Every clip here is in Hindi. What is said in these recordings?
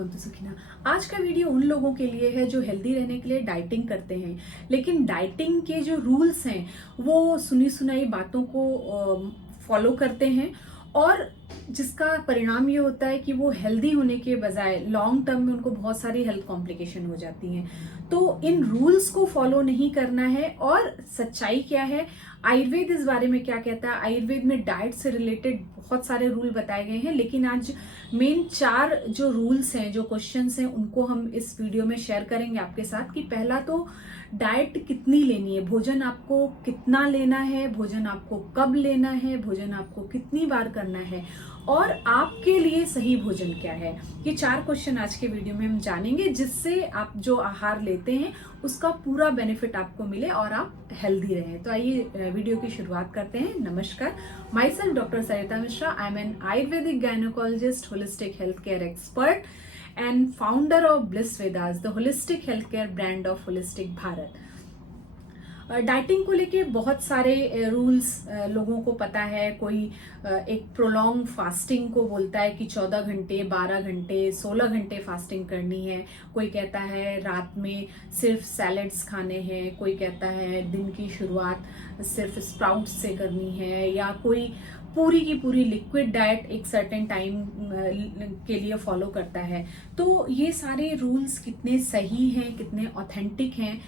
भवन्तु सुखिनः। आज का वीडियो उन लोगों के लिए है जो हेल्दी रहने के लिए डाइटिंग करते हैं, लेकिन डाइटिंग के जो रूल्स हैं वो सुनी सुनाई बातों को फॉलो करते हैं और जिसका परिणाम ये होता है कि वो हेल्दी होने के बजाय लॉन्ग टर्म में उनको बहुत सारी हेल्थ कॉम्प्लिकेशन हो जाती हैं। तो इन रूल्स को फॉलो नहीं करना है। और सच्चाई क्या है, आयुर्वेद इस बारे में क्या कहता है, आयुर्वेद में डाइट से रिलेटेड बहुत सारे रूल बताए गए हैं, लेकिन आज मेन 4 जो रूल्स हैं, जो क्वेश्चंस हैं, उनको हम इस वीडियो में शेयर करेंगे आपके साथ। कि पहला तो डाइट कितनी लेनी है, भोजन आपको कितना लेना है, भोजन आपको कब लेना है, भोजन आपको कितनी बार करना है और आपके लिए सही भोजन क्या है। ये 4 क्वेश्चन आज के वीडियो में हम जानेंगे, जिससे आप जो आहार लेते हैं उसका पूरा बेनिफिट आपको मिले और आप हेल्दी रहें। तो आइए वीडियो की शुरुआत करते हैं। नमस्कार, myself doctor Sarita Mishra. I am an ayurvedic gynaecologist, holistic health care expert and founder of Bliss Vedas, the holistic healthcare brand of Holistic Bharat. Dieting को लेके बहुत सारे रूल्स लोगों को पता है। कोई एक प्रोलॉन्ग फास्टिंग को बोलता है कि 14 घंटे, 12 घंटे, 16 घंटे फास्टिंग करनी है। कोई कहता है रात में सिर्फ सैलेड्स खाने हैं। कोई कहता है दिन की शुरुआत सिर्फ स्प्राउट्स से करनी है, या कोई पूरी की पूरी लिक्विड डाइट एक सर्टेन टाइम के लिए फॉलो करता है। तो ये सारे रूल्स कितने सही हैं, कितने ऑथेंटिक हैं,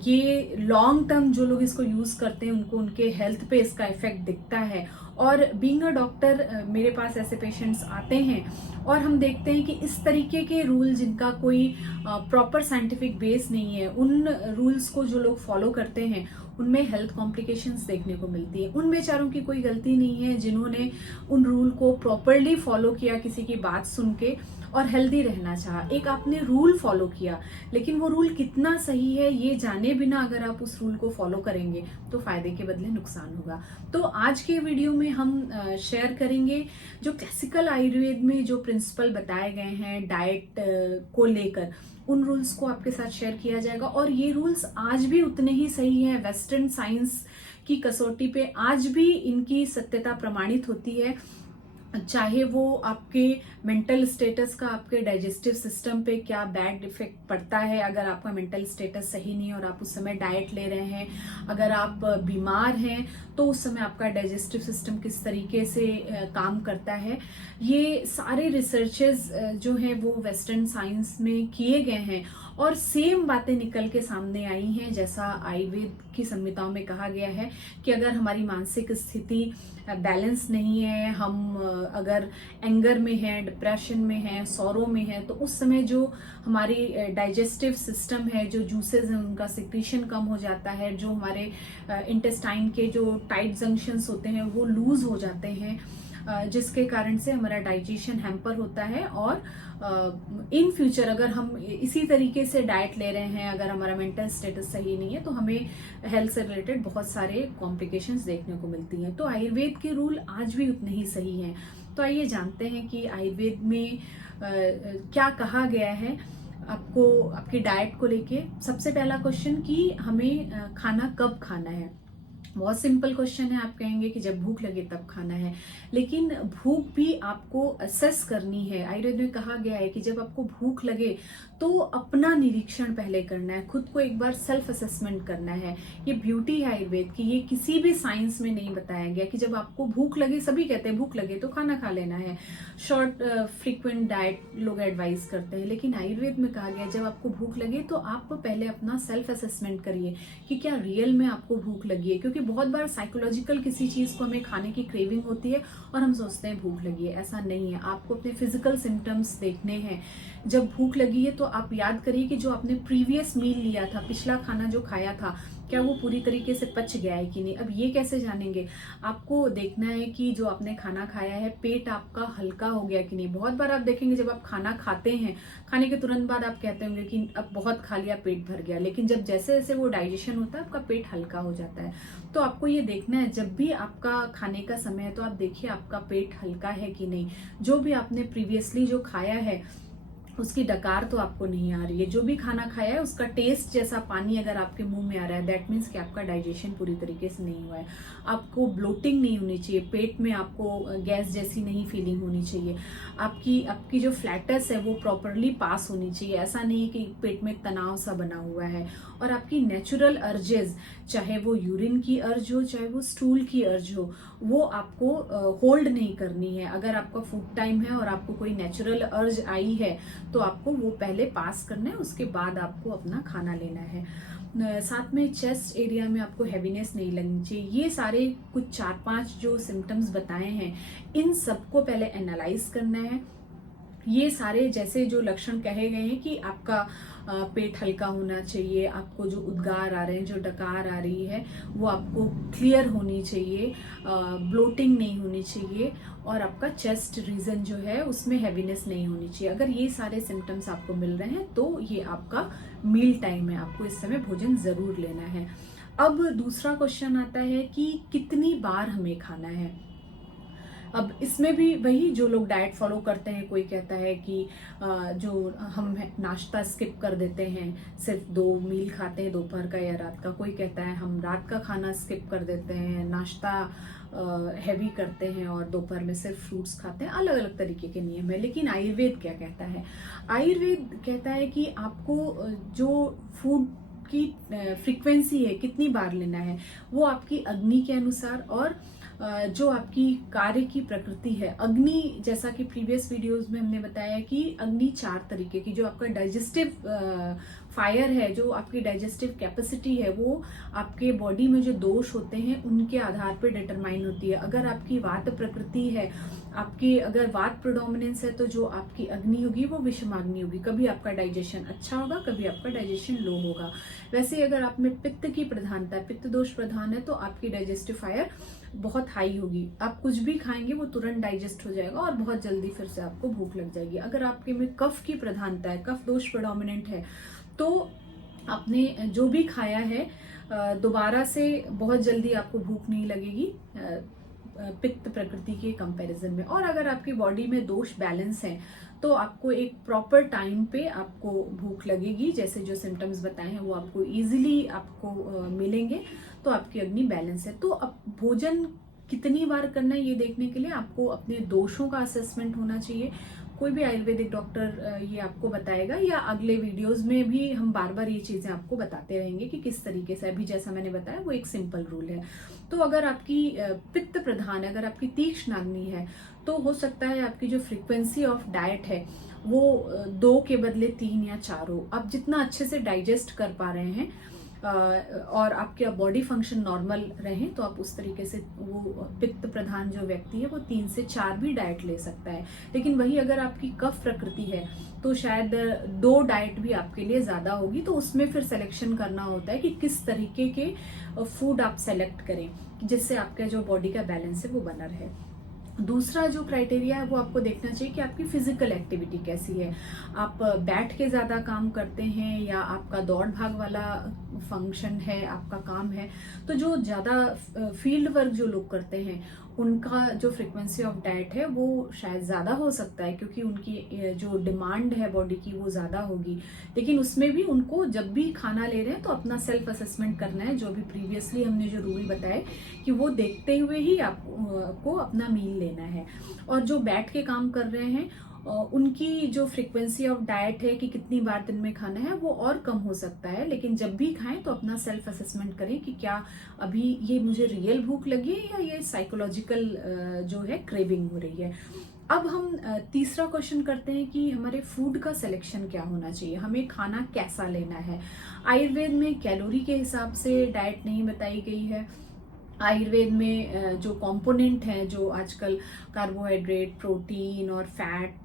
ये लॉन्ग टर्म जो लोग इसको यूज करते हैं उनको उनके हेल्थ पे इसका इफेक्ट दिखता है। और बीइंग अ डॉक्टर मेरे पास ऐसे पेशेंट्स आते हैं और हम देखते हैं कि इस तरीके के रूल जिनका कोई प्रॉपर साइंटिफिक बेस नहीं है, उन रूल्स को जो लोग फॉलो करते हैं उनमें हेल्थ कॉम्प्लिकेशंस देखने को मिलती है। उन बेचारों की कोई गलती नहीं है जिन्होंने उन रूल को प्रॉपरली फॉलो किया, किसी की बात सुन के, और हेल्दी रहना चाहा। एक आपने रूल फॉलो किया, लेकिन वो रूल कितना सही है ये जाने बिना अगर आप उस रूल को फॉलो करेंगे तो फायदे के बदले नुकसान होगा। तो आज के वीडियो में हम शेयर करेंगे जो क्लासिकल आयुर्वेद में जो प्रिंसिपल बताए गए हैं डाइट को लेकर, उन रूल्स को आपके साथ शेयर किया जाएगा। और ये रूल्स आज भी उतने ही सही हैं। वेस्टर्न साइंस की कसौटी पे आज भी इनकी सत्यता प्रमाणित होती है, चाहे वो आपके मेंटल स्टेटस का आपके डाइजेस्टिव सिस्टम पे क्या बैड इफेक्ट पड़ता है अगर आपका मेंटल स्टेटस सही नहीं है और आप उस समय डाइट ले रहे हैं। अगर आप बीमार हैं तो उस समय आपका डाइजेस्टिव सिस्टम किस तरीके से काम करता है। ये सारे रिसर्चेस जो हैं वो वेस्टर्न साइंस में किए गए हैं और सेम बातें निकल के सामने आई हैं। जैसा आयुर्वेद की संहिताओं में कहा गया है कि अगर हमारी मानसिक स्थिति बैलेंस नहीं है, हम अगर एंगर में है, डिप्रेशन में है, सौरो में है, तो उस समय जो हमारी डाइजेस्टिव सिस्टम है, जो जूसेस हैं उनका सिक्रीशन कम हो जाता है, जो हमारे इंटेस्टाइन के जो टाइट जंक्शंस होते हैं वो लूज हो जाते हैं, जिसके कारण से हमारा डाइजेशन हैम्पर होता है। और इन फ्यूचर अगर हम इसी तरीके से डाइट ले रहे हैं, अगर हमारा मेंटल स्टेटस सही नहीं है, तो हमें हेल्थ से रिलेटेड बहुत सारे कॉम्प्लिकेशंस देखने को मिलती हैं। तो आयुर्वेद के रूल आज भी उतने ही सही हैं। तो आइए जानते हैं कि आयुर्वेद में क्या कहा गया है आपको आपकी डाइट को लेके। सबसे पहला क्वेश्चन कि हमें खाना कब खाना है। बहुत सिंपल क्वेश्चन है। आप कहेंगे कि जब भूख लगे तब खाना है, लेकिन भूख भी आपको असेस करनी है। आयुर्वेद में कहा गया है कि जब आपको भूख लगे तो अपना निरीक्षण पहले करना है, खुद को एक बार सेल्फ असेसमेंट करना है। ये ब्यूटी है आयुर्वेद की, ये किसी भी साइंस में नहीं बताया गया कि जब आपको भूख लगे, सभी कहते हैं भूख लगे तो खाना खा लेना है, शॉर्ट फ्रीक्वेंट डाइट लोग एडवाइस करते हैं, लेकिन आयुर्वेद में कहा गया जब आपको भूख लगे तो आप पहले अपना सेल्फ असेसमेंट करिए कि क्या रियल में आपको भूख लगी है। क्योंकि बहुत बार साइकोलॉजिकल किसी चीज को हमें खाने की क्रेविंग होती है और हम सोचते हैं भूख लगी है, ऐसा नहीं है। आपको अपने फिजिकल सिम्टम्स देखने हैं। जब भूख लगी है तो आप याद करिए कि जो आपने प्रीवियस मील लिया था, पिछला खाना जो खाया था, क्या वो पूरी तरीके से पच गया है कि नहीं। अब ये कैसे जानेंगे, आपको देखना है कि जो आपने खाना खाया है पेट आपका हल्का हो गया कि नहीं। बहुत बार आप देखेंगे जब आप खाना खाते हैं, खाने के तुरंत बाद आप कहते होंगे कि अब बहुत खा लिया, पेट भर गया, लेकिन जब जैसे जैसे वो डाइजेशन होता है आपका पेट हल्का हो जाता है। तो आपको ये देखना है जब भी आपका खाने का समय है तो आप देखिए आपका पेट हल्का है कि नहीं। जो भी आपने प्रीवियसली जो खाया है उसकी डकार तो आपको नहीं आ रही है, जो भी खाना खाया है उसका टेस्ट जैसा पानी अगर आपके मुंह में आ रहा है, दैट मीन्स कि आपका डाइजेशन पूरी तरीके से नहीं हुआ है। आपको ब्लोटिंग नहीं होनी चाहिए, पेट में आपको गैस जैसी नहीं फीलिंग होनी चाहिए, आपकी आपकी जो फ्लैटस है वो प्रॉपरली पास होनी चाहिए। ऐसा नहीं है कि पेट में तनाव सा बना हुआ है। और आपकी नेचुरल अर्जेस, चाहे वो यूरिन की अर्ज हो चाहे वो स्टूल की अर्ज हो, वो आपको होल्ड नहीं करनी है। अगर आपका फूड टाइम है और आपको कोई नेचुरल अर्ज आई है तो आपको वो पहले पास करना है, उसके बाद आपको अपना खाना लेना है। साथ में चेस्ट एरिया में आपको हैवीनेस नहीं लगनी चाहिए। ये सारे कुछ 4-5 जो सिम्टम्स बताए हैं, इन सबको पहले एनालाइज करना है। ये सारे जैसे जो लक्षण कहे गए हैं कि आपका पेट हल्का होना चाहिए, आपको जो उद्गार आ रहे हैं, जो डकार आ रही है वो आपको क्लियर होनी चाहिए, ब्लोटिंग नहीं होनी चाहिए, और आपका चेस्ट रीजन जो है उसमें हैवीनेस नहीं होनी चाहिए। अगर ये सारे सिम्टम्स आपको मिल रहे हैं तो ये आपका मील टाइम है, आपको इस समय भोजन जरूर लेना है। अब दूसरा क्वेश्चन आता है कि कितनी बार हमें खाना है। अब इसमें भी वही, जो लोग डाइट फॉलो करते हैं, कोई कहता है कि जो हम नाश्ता स्किप कर देते हैं, सिर्फ 2 मील खाते हैं दोपहर का या रात का। कोई कहता है हम रात का खाना स्किप कर देते हैं, नाश्ता हैवी करते हैं और दोपहर में सिर्फ फ्रूट्स खाते हैं। अलग अलग तरीके के नियम है। लेकिन आयुर्वेद क्या कहता है? आयुर्वेद कहता है कि आपको जो फूड की फ्रीक्वेंसी है, कितनी बार लेना है, वो आपकी अग्नि के अनुसार और जो आपकी कार्य की प्रकृति है। अग्नि, जैसा कि प्रीवियस वीडियोस में हमने बताया कि अग्नि 4 तरीके की, जो आपका डाइजेस्टिव फायर है, जो आपकी डाइजेस्टिव कैपेसिटी है, वो आपके बॉडी में जो दोष होते हैं उनके आधार पर डिटरमाइन होती है। अगर आपकी वात प्रकृति है, आपकी अगर वात प्रोडोमिनेंस है, तो जो आपकी अग्नि होगी वो विषमाग्नि होगी। कभी आपका डाइजेशन अच्छा होगा, कभी आपका डाइजेशन लो होगा। वैसे ही अगर आप में पित्त की प्रधानता है, पित्त दोष प्रधान है, तो आपकी डाइजेस्टिव फायर बहुत हाई होगी। आप कुछ भी खाएंगे वो तुरंत डाइजेस्ट हो जाएगा और बहुत जल्दी फिर से आपको भूख लग जाएगी। अगर आपके में कफ की प्रधानता है, कफ दोष प्रोडोमिनेंट है, तो आपने जो भी खाया है दोबारा से बहुत जल्दी आपको भूख नहीं लगेगी पित्त प्रकृति के कंपैरिजन में। और अगर आपकी बॉडी में दोष बैलेंस है तो आपको एक प्रॉपर टाइम पे आपको भूख लगेगी। जैसे जो सिम्टम्स बताए हैं वो आपको इजीली आपको मिलेंगे, तो आपकी अग्नि बैलेंस है। तो अब भोजन कितनी बार करना है ये देखने के लिए आपको अपने दोषों का असेसमेंट होना चाहिए। कोई भी आयुर्वेदिक डॉक्टर ये आपको बताएगा, या अगले वीडियोस में भी हम बार बार ये चीजें आपको बताते रहेंगे कि किस तरीके से। अभी जैसा मैंने बताया वो एक सिंपल रूल है। तो अगर आपकी पित्त प्रधान है, अगर आपकी तीक्ष्ण अग्नि है, तो हो सकता है आपकी जो फ्रीक्वेंसी ऑफ डाइट है वो 2 के बदले 3 या 4 हो। आप जितना अच्छे से डाइजेस्ट कर पा रहे हैं और आपके बॉडी फंक्शन नॉर्मल रहे, तो आप उस तरीके से, वो पित्त प्रधान जो व्यक्ति है वो 3 से 4 भी डाइट ले सकता है। लेकिन वही अगर आपकी कफ प्रकृति है तो शायद 2 डाइट भी आपके लिए ज्यादा होगी। तो उसमें फिर सिलेक्शन करना होता है कि किस तरीके के फूड आप सेलेक्ट करें जिससे आपका जो बॉडी का बैलेंस है वो बना रहे। दूसरा जो क्राइटेरिया है वो आपको देखना चाहिए कि आपकी फिजिकल एक्टिविटी कैसी है। आप बैठ के ज्यादा काम करते हैं या आपका दौड़ भाग वाला फंक्शन है, आपका काम है। तो जो ज्यादा फील्ड वर्क जो लोग करते हैं उनका जो फ्रीक्वेंसी ऑफ डाइट है वो शायद ज्यादा हो सकता है, क्योंकि उनकी जो डिमांड है बॉडी की वो ज्यादा होगी। लेकिन उसमें भी उनको जब भी खाना ले रहे हैं तो अपना सेल्फ असेसमेंट करना है। जो अभी प्रीवियसली हमने जो रूल बताए कि वो देखते हुए ही आपको अपना मील लेना है। और जो बैठ के काम कर रहे हैं उनकी जो फ्रीक्वेंसी ऑफ डाइट है कि कितनी बार दिन में खाना है वो और कम हो सकता है। लेकिन जब भी खाएं तो अपना सेल्फ असेसमेंट करें कि क्या अभी ये मुझे रियल भूख लगी है या ये साइकोलॉजिकल जो है क्रेविंग हो रही है। अब हम तीसरा क्वेश्चन करते हैं कि हमारे फूड का सिलेक्शन क्या होना चाहिए, हमें खाना कैसा लेना है। आयुर्वेद में कैलोरी के हिसाब से डाइट नहीं बताई गई है। आयुर्वेद में जो कंपोनेंट हैं, जो आजकल कार्बोहाइड्रेट, प्रोटीन और फैट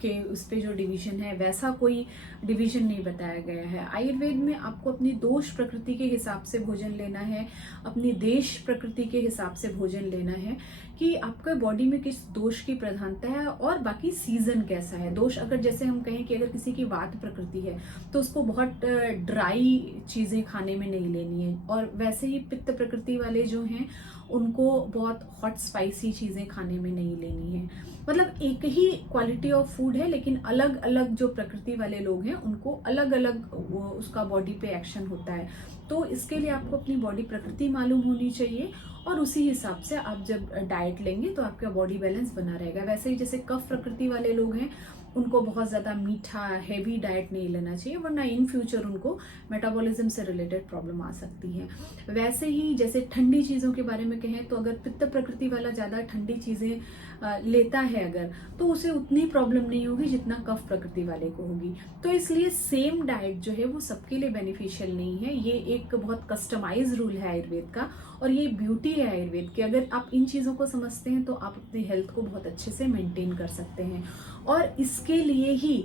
के उस पे जो डिवीजन है, वैसा कोई डिवीजन नहीं बताया गया है। आयुर्वेद में आपको अपनी दोष प्रकृति के हिसाब से भोजन लेना है, अपनी देश प्रकृति के हिसाब से भोजन लेना है कि आपके बॉडी में किस दोष की प्रधानता है और बाकी सीजन कैसा है। दोष, अगर जैसे हम कहें कि अगर किसी की वात प्रकृति है तो उसको बहुत ड्राई चीजें खाने में नहीं लेनी है। और वैसे ही पित्त प्रकृति वाले जो हैं उनको बहुत हॉट स्पाइसी चीजें खाने में नहीं लेनी है। मतलब एक ही क्वालिटी ऑफ फूड है, लेकिन अलग अलग जो प्रकृति वाले लोग हैं उनको अलग अलग उसका बॉडी पे एक्शन होता है। तो इसके लिए आपको अपनी बॉडी प्रकृति मालूम होनी चाहिए, और उसी हिसाब से आप जब डाइट लेंगे तो आपका बॉडी बैलेंस बना रहेगा। वैसे ही जैसे कफ प्रकृति वाले लोग हैं, उनको बहुत ज्यादा मीठा हैवी डाइट नहीं लेना चाहिए, वरना इन फ्यूचर उनको मेटाबॉलिज्म से रिलेटेड प्रॉब्लम आ सकती है। वैसे ही जैसे ठंडी चीजों के बारे में कहें तो अगर पित्त प्रकृति वाला ज्यादा ठंडी चीजें लेता है अगर, तो उसे उतनी प्रॉब्लम नहीं होगी जितना कफ प्रकृति वाले को होगी। तो इसलिए सेम डाइट जो है वो सबके लिए बेनिफिशियल नहीं है। ये एक बहुत कस्टमाइज रूल है आयुर्वेद का, और ये ब्यूटी है आयुर्वेद की। अगर आप इन चीजों को समझते हैं तो आप अपनी हेल्थ को बहुत अच्छे से मेंटेन कर सकते हैं। और इसके लिए ही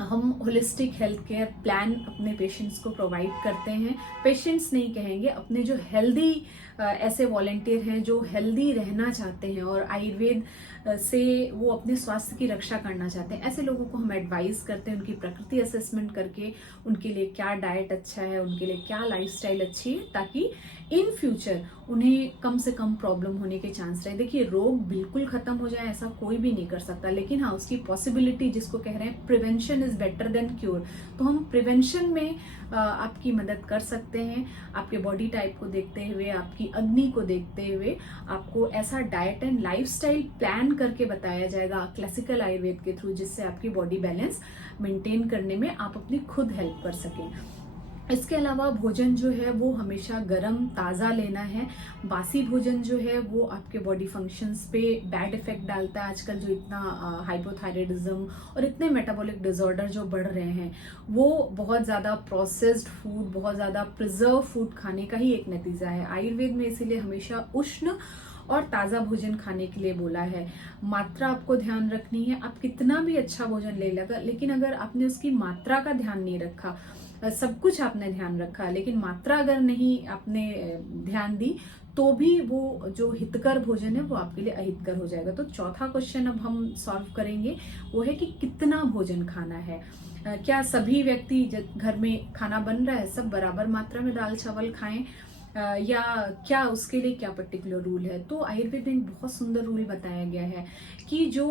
हम होलिस्टिक हेल्थ केयर प्लान अपने पेशेंट्स को प्रोवाइड करते हैं। पेशेंट्स नहीं कहेंगे, अपने जो हेल्दी ऐसे वॉलेंटियर हैं जो हेल्दी रहना चाहते हैं और आयुर्वेद से वो अपने स्वास्थ्य की रक्षा करना चाहते हैं, ऐसे लोगों को हम एडवाइस करते हैं उनकी प्रकृति असेसमेंट करके उनके लिए क्या डाइट अच्छा है, उनके लिए क्या लाइफस्टाइल अच्छी है, ताकि इन फ्यूचर उन्हें कम से कम प्रॉब्लम होने के चांस रहे। देखिए, रोग बिल्कुल खत्म हो जाए ऐसा कोई भी नहीं कर सकता, लेकिन हाँ उसकी पॉसिबिलिटी, जिसको कह रहे हैं prevention is better than cure, तो हम प्रिवेंशन में आपकी मदद कर सकते हैं। आपके बॉडी टाइप को देखते हुए, आपकी अग्नि को देखते हुए आपको ऐसा डाइट एंड लाइफस्टाइल प्लान करके बताया जाएगा क्लासिकल आयुर्वेद के थ्रू, जिससे आपकी बॉडी बैलेंस मेंटेन करने में आप अपनी खुद हेल्प कर सकें। इसके अलावा भोजन जो है वो हमेशा गर्म ताज़ा लेना है। बासी भोजन जो है वो आपके बॉडी फंक्शंस पे बैड इफेक्ट डालता है। आजकल जो इतना हाइपोथायराइडिज्म और इतने मेटाबॉलिक डिसऑर्डर जो बढ़ रहे हैं, वो बहुत ज़्यादा प्रोसेस्ड फूड, बहुत ज़्यादा प्रिजर्व फूड खाने का ही एक नतीजा है। आयुर्वेद में इसीलिए हमेशा उष्ण और ताज़ा भोजन खाने के लिए बोला है। मात्रा आपको ध्यान रखनी है। आप कितना भी अच्छा भोजन ले लेगा, लेकिन अगर आपने उसकी मात्रा का ध्यान नहीं रखा, सब कुछ आपने ध्यान रखा लेकिन मात्रा अगर नहीं आपने ध्यान दी, तो भी वो जो हितकर भोजन है वो आपके लिए अहितकर हो जाएगा। तो चौथा क्वेश्चन अब हम सॉल्व करेंगे, वो है कि कितना भोजन खाना है। क्या सभी व्यक्ति घर में खाना बन रहा है सब बराबर मात्रा में दाल चावल खाएं, या क्या उसके लिए क्या पर्टिकुलर रूल है। तो आयुर्वेद में बहुत सुंदर रूल बताया गया है कि जो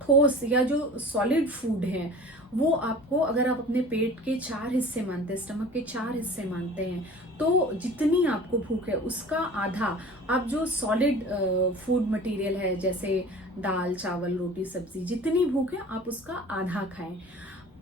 ठोस या जो सॉलिड फूड है वो आपको, अगर आप अपने पेट के 4 हिस्से मानते हैं, स्टमक के 4 हिस्से मानते हैं, तो जितनी आपको भूख है उसका आधा आप जो सॉलिड फूड मटेरियल है, जैसे दाल चावल रोटी सब्जी, जितनी भूख है आप उसका आधा खाएं।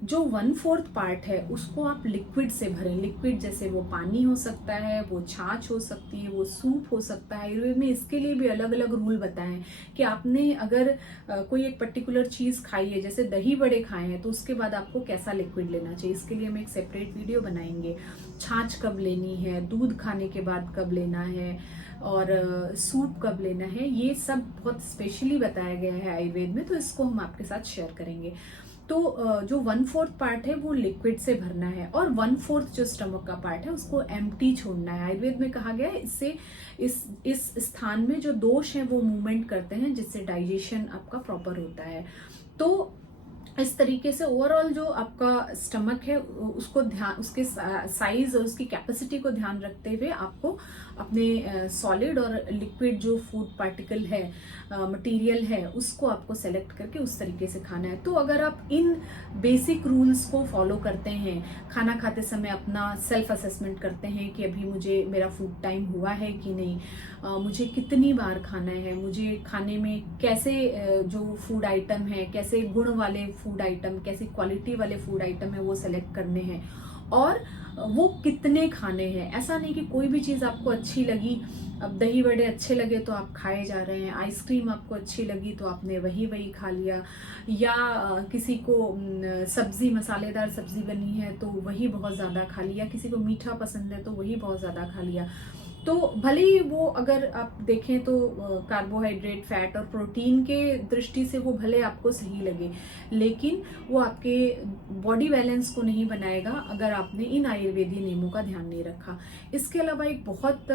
जो 1/4 पार्ट है उसको आप लिक्विड से भरें। लिक्विड जैसे वो पानी हो सकता है, वो छाछ हो सकती है, वो सूप हो सकता है। आयुर्वेद में इसके लिए भी अलग अलग रूल बताए हैं कि आपने अगर कोई एक पर्टिकुलर चीज खाई है, जैसे दही बड़े खाए हैं, तो उसके बाद आपको कैसा लिक्विड लेना चाहिए। इसके लिए हम एक सेपरेट वीडियो बनाएंगे। छाछ कब लेनी है, दूध खाने के बाद कब लेना है, और सूप कब लेना है, ये सब बहुत स्पेशली बताया गया है आयुर्वेद में, तो इसको हम आपके साथ शेयर करेंगे। तो जो 1/4 पार्ट है वो लिक्विड से भरना है, और 1/4 जो स्टमक का पार्ट है उसको एम्प्टी छोड़ना है। आयुर्वेद में कहा गया है इससे इस स्थान में जो दोष हैं वो मूवमेंट करते हैं, जिससे डाइजेशन आपका प्रॉपर होता है। तो इस तरीके से ओवरऑल जो आपका स्टमक है उसको ध्यान, उसके साइज और उसकी कैपेसिटी को ध्यान रखते हुए आपको अपने सॉलिड और लिक्विड जो फूड पार्टिकल है, मटेरियल है, उसको आपको सेलेक्ट करके उस तरीके से खाना है। तो अगर आप इन बेसिक रूल्स को फॉलो करते हैं, खाना खाते समय अपना सेल्फ असेसमेंट करते हैं कि अभी मुझे मेरा फूड टाइम हुआ है कि नहीं, मुझे कितनी बार खाना है, मुझे खाने में कैसे जो फूड आइटम है, कैसे गुण वाले फूड आइटम, कैसी क्वालिटी वाले फूड आइटम है वो सेलेक्ट करने हैं, और वो कितने खाने हैं। ऐसा नहीं कि कोई भी चीज आपको अच्छी लगी, अब दही बड़े अच्छे लगे तो आप खाए जा रहे हैं, आइसक्रीम आपको अच्छी लगी तो आपने वही खा लिया, या किसी को सब्जी, मसालेदार सब्जी बनी है तो वही बहुत ज्यादा खा लिया, किसी को मीठा पसंद है तो वही बहुत ज्यादा खा लिया। तो भले ही वो, अगर आप देखें तो कार्बोहाइड्रेट, फैट और प्रोटीन के दृष्टि से वो भले आपको सही लगे, लेकिन वो आपके बॉडी बैलेंस को नहीं बनाएगा अगर आपने इन आयुर्वेदीय नियमों का ध्यान नहीं रखा। इसके अलावा एक बहुत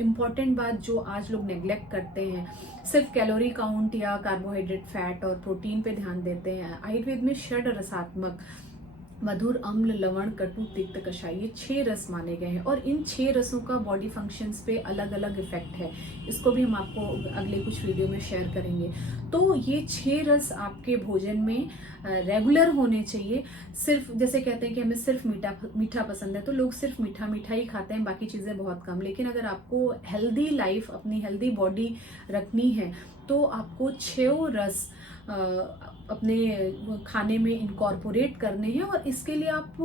इम्पॉर्टेंट बात जो आज लोग नेग्लेक्ट करते हैं, सिर्फ कैलोरी काउंट या कार्बोहाइड्रेट, फैट और प्रोटीन पे ध्यान देते हैं। आयुर्वेद में षड रसात्मक मधुर, अम्ल, लवण, कटु, तिक्त, कषाय, ये 6 रस माने गए हैं और इन 6 रसों का बॉडी फंक्शंस पे अलग अलग इफेक्ट है। इसको भी हम आपको अगले कुछ वीडियो में शेयर करेंगे। तो ये 6 रस आपके भोजन में रेगुलर होने चाहिए। सिर्फ जैसे कहते हैं कि हमें सिर्फ मीठा मीठा पसंद है, तो लोग सिर्फ मीठा मीठा ही खाते हैं, बाकी चीज़ें बहुत कम। लेकिन अगर आपको हेल्दी लाइफ, अपनी हेल्दी बॉडी रखनी है तो आपको 6 रस अपने खाने में इनकॉर्पोरेट करने हैं। और इसके लिए आप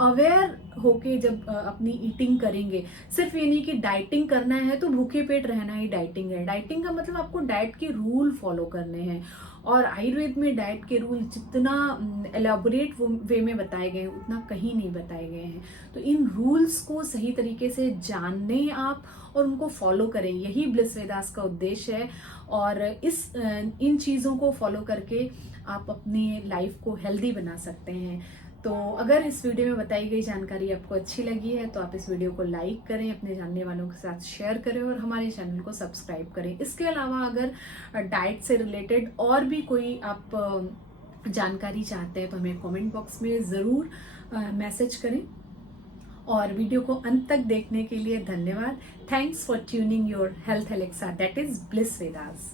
अवेयर होके जब अपनी ईटिंग करेंगे, सिर्फ ये नहीं कि डाइटिंग करना है तो भूखे पेट रहना ही डाइटिंग है। डाइटिंग का मतलब आपको डाइट के रूल फॉलो करने हैं, और आयुर्वेद में डाइट के रूल जितना एलैबोरेट वे में बताए गए हैं उतना कहीं नहीं बताए गए हैं। तो इन रूल्स को सही तरीके से जानने आप और उनको फॉलो करें, यही ब्लिस वेदास का उद्देश्य है। और इन चीज़ों को फॉलो करके आप अपनी लाइफ को हेल्दी बना सकते हैं। तो अगर इस वीडियो में बताई गई जानकारी आपको अच्छी लगी है तो आप इस वीडियो को लाइक करें, अपने जानने वालों के साथ शेयर करें और हमारे चैनल को सब्सक्राइब करें। इसके अलावा अगर डाइट से रिलेटेड और भी कोई आप जानकारी चाहते हैं तो हमें कमेंट बॉक्स में ज़रूर मैसेज करें। और वीडियो को अंत तक देखने के लिए धन्यवाद। Thanks for tuning your health Alexa, that is bliss Vedas.